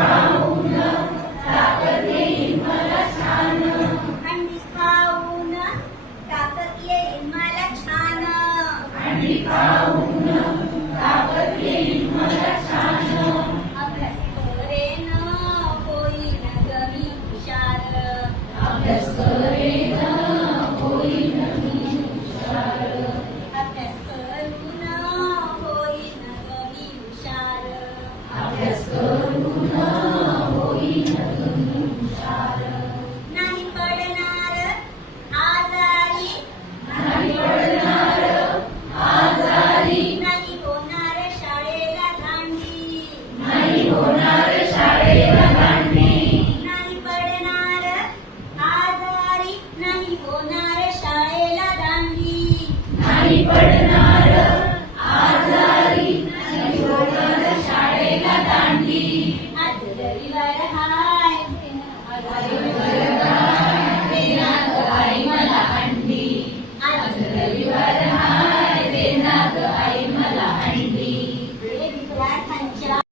kauna tak terima lacana. Andi kauna tak terima lacana. Andi kauna tak terima lacana. Abas la korena koi nagami usara. Abas korena.